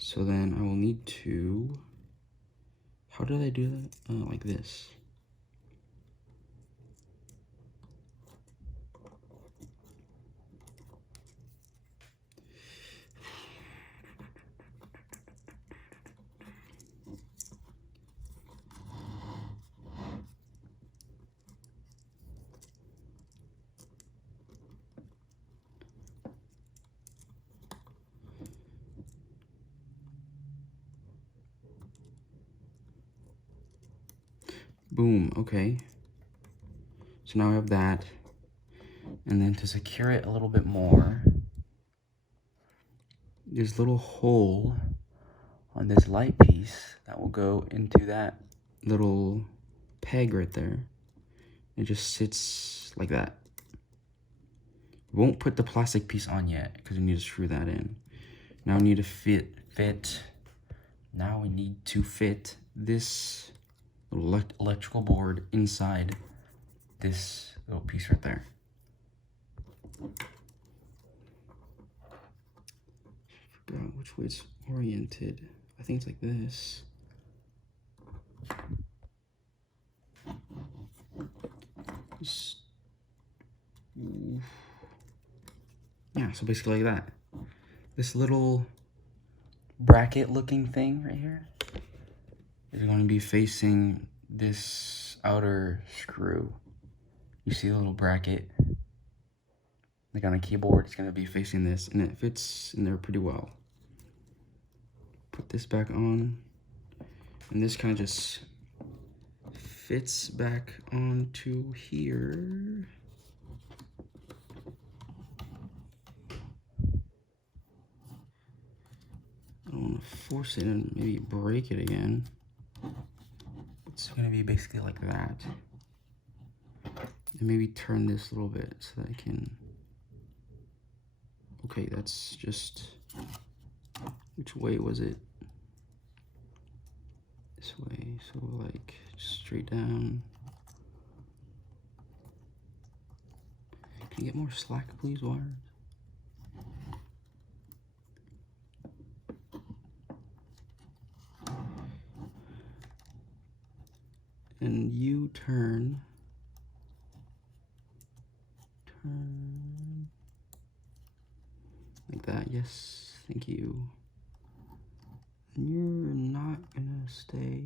So then I will need to, how did I do that? Like this. Boom, okay. So now I have that. And then to secure it a little bit more, there's a little hole on this light piece that will go into that little peg right there. It just sits like that. Won't put the plastic piece on yet because we need to screw that in. Now we need to fit. Now we need to fit this little electrical board inside this little piece right there. I forgot which way it's oriented. I think it's like this. Yeah, so basically like that. This little bracket looking thing right here is going to be facing this outer screw. You see the little bracket? Like on a keyboard, it's going to be facing this, and it fits in there pretty well. Put this back on, and this kind of just fits back onto here. I don't want to force it and maybe break it again. It's going to be basically like that. And maybe turn this a little bit so that I can... Okay, that's just... Which way was it? This way, so like straight down. Can you get more slack, please, wires? And you turn. Like that, yes, thank you. And you're not gonna stay.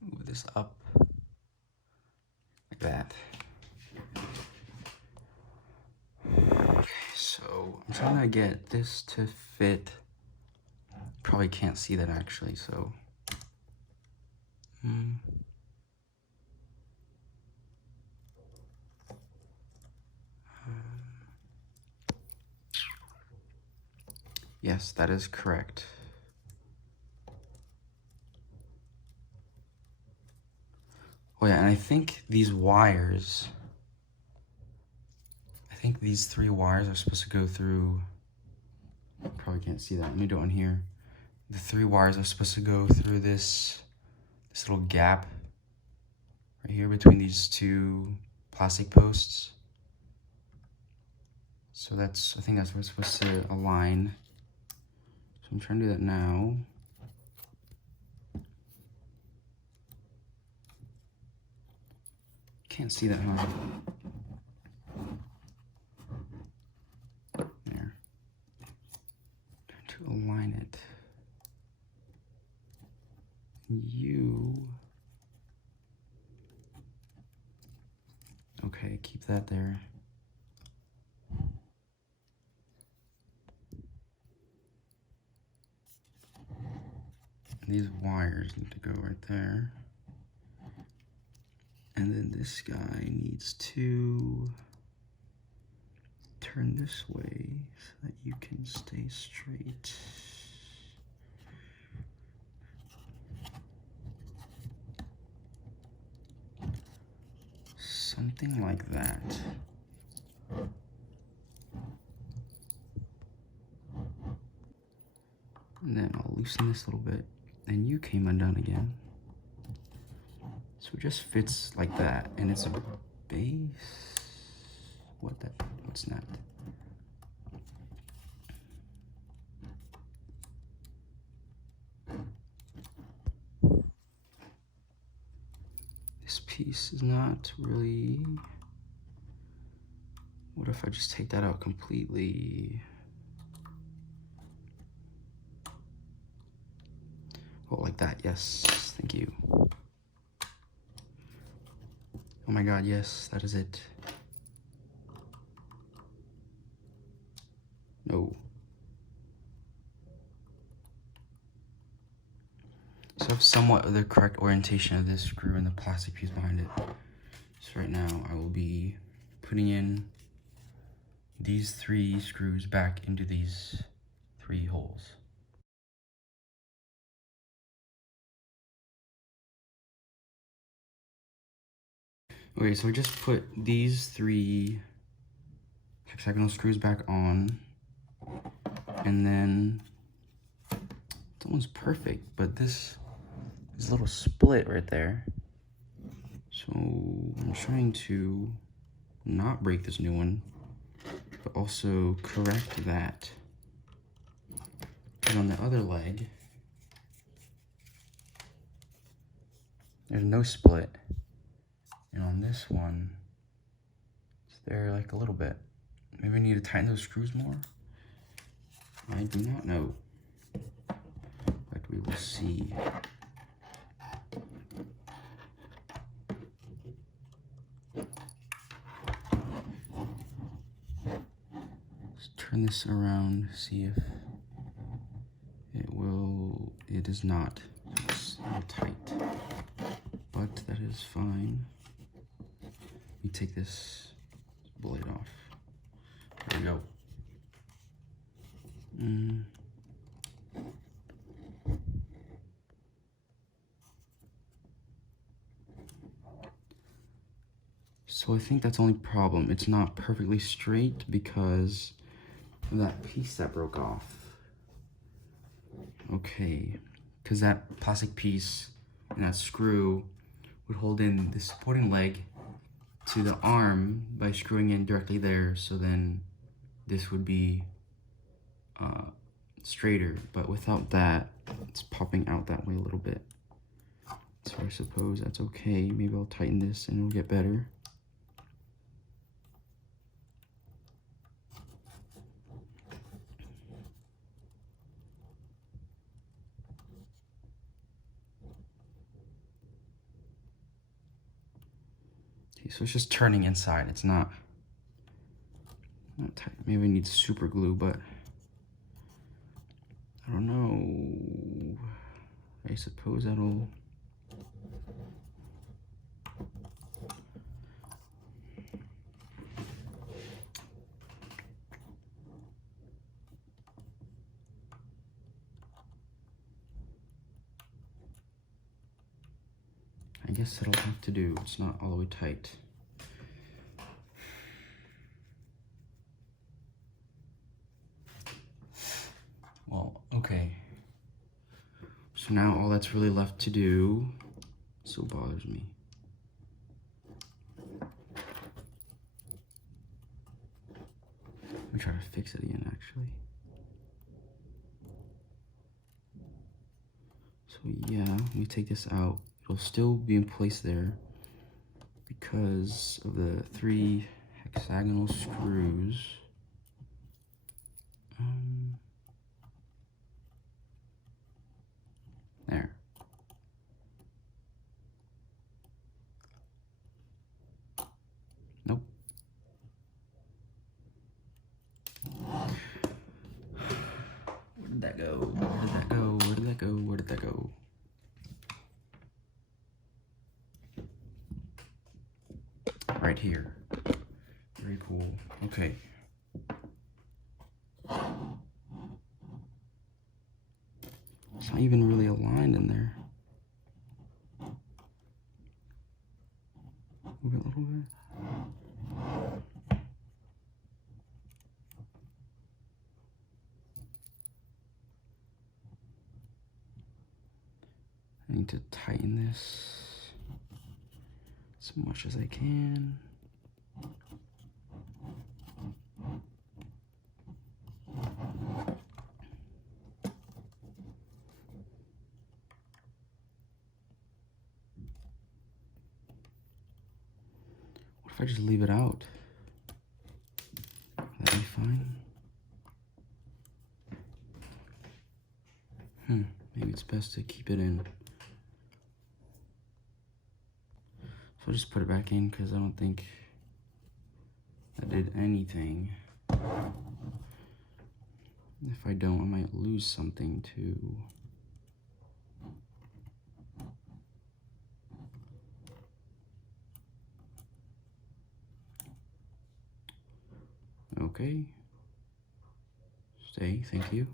Move this up like that. Okay, so I'm trying to get this to fit. Probably can't see that actually, so. Yes, that is correct. Oh yeah, and I think these wires, I think these 3 wires are supposed to go through, probably can't see that, let me do it on here. The 3 wires are supposed to go through this little gap right here between these 2 plastic posts. So that's, I think that's where it's supposed to align. So I'm trying to do that now. Can't see that, huh? There. Trying to align it. Okay, keep that there. These wires need to go right there. And then this guy needs to turn this way so that you can stay straight. something like that. And then I'll loosen this a little bit, and you came undone again. So it just fits like that, and it's a base. What's that? This piece is not really. What if I just take that out completely? Oh, like that, yes, thank you. Oh my God, yes, that is it. No. So I have somewhat of the correct orientation of this screw and the plastic piece behind it. So right now I will be putting in these 3 screws back into these 3 holes. Okay, so I just put these 3 hexagonal screws back on, and then it's almost perfect, but this is a little split right there. So I'm trying to not break this new one, but also correct that. And on the other leg, there's no split. And on this one, it's there like a little bit. Maybe I need to tighten those screws more? I do not know. But we will see. Let's turn this around, see if it will. It is not. It's a little tight. But that is fine. Let me take this blade off. There we go. So I think that's the only problem. It's not perfectly straight because of that piece that broke off. Okay, because that plastic piece and that screw would hold in the supporting leg to the arm by screwing in directly there, so then this would be straighter, but without that, it's popping out that way a little bit. So I suppose that's okay. Maybe I'll tighten this and it'll get better. Okay, so it's just turning inside. It's not tight. Maybe I need super glue, but I don't know. I suppose that'll. I guess it'll have to do. It's not all the way tight. Well, okay. So now all that's really left to do, so bothers me. Let me try to fix it again, actually. So yeah, let me take this out. It'll still be in place there because of the 3 hexagonal screws. There. Nope. Where did that go? Where did that go? Where did that go? Where did that go? Right here. Very cool. Okay. It's not even really aligned in there. Move it a little bit. need to tighten this as much as I can. What if I just leave it out? That'd be fine. Maybe it's best to keep it in. So I'll just put it back in because I don't think that did anything. If I don't, I might lose something too. Okay. Stay, thank you.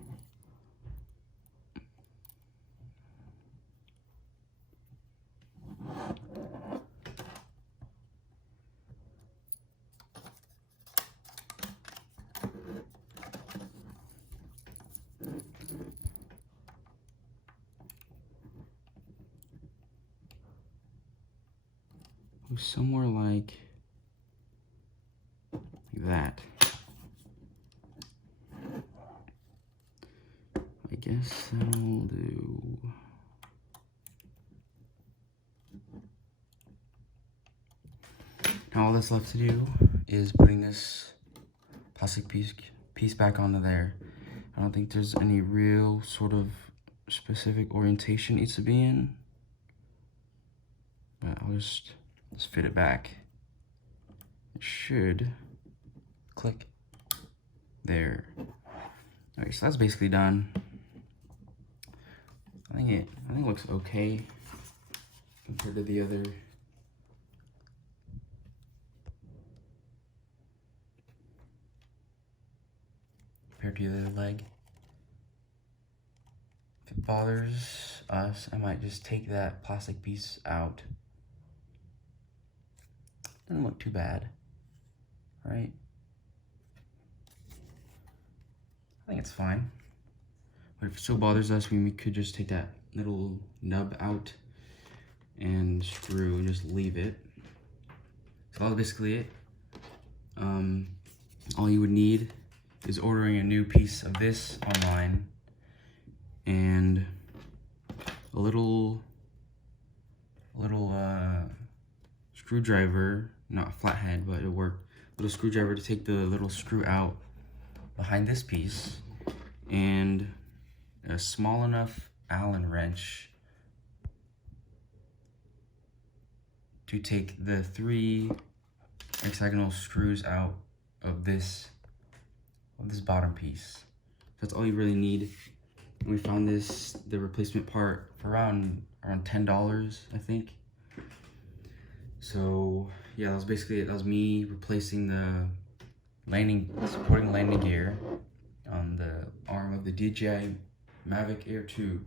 Somewhere like that. I guess that'll do. Now all that's left to do is putting this plastic piece back onto there. I don't think there's any real sort of specific orientation it needs to be in, but I'll just fit it back. It should click there. Okay, so that's basically done. I think it looks okay compared to the other. Compared to the other leg. If it bothers us, I might just take that plastic piece out. Doesn't look too bad, right? I think it's fine. But if it still bothers us, we could just take that little nub out and screw and just leave it. So that's basically it. All you would need is ordering a new piece of this online and a little screwdriver, not a flathead, but it worked. Little screwdriver to take the little screw out behind this piece, and a small enough Allen wrench to take the 3 hexagonal screws out of this bottom piece. That's all you really need. And we found the replacement part for around $10, I think. So yeah, that was basically it. That was me replacing the supporting landing gear on the arm of the DJI Mavic Air 2.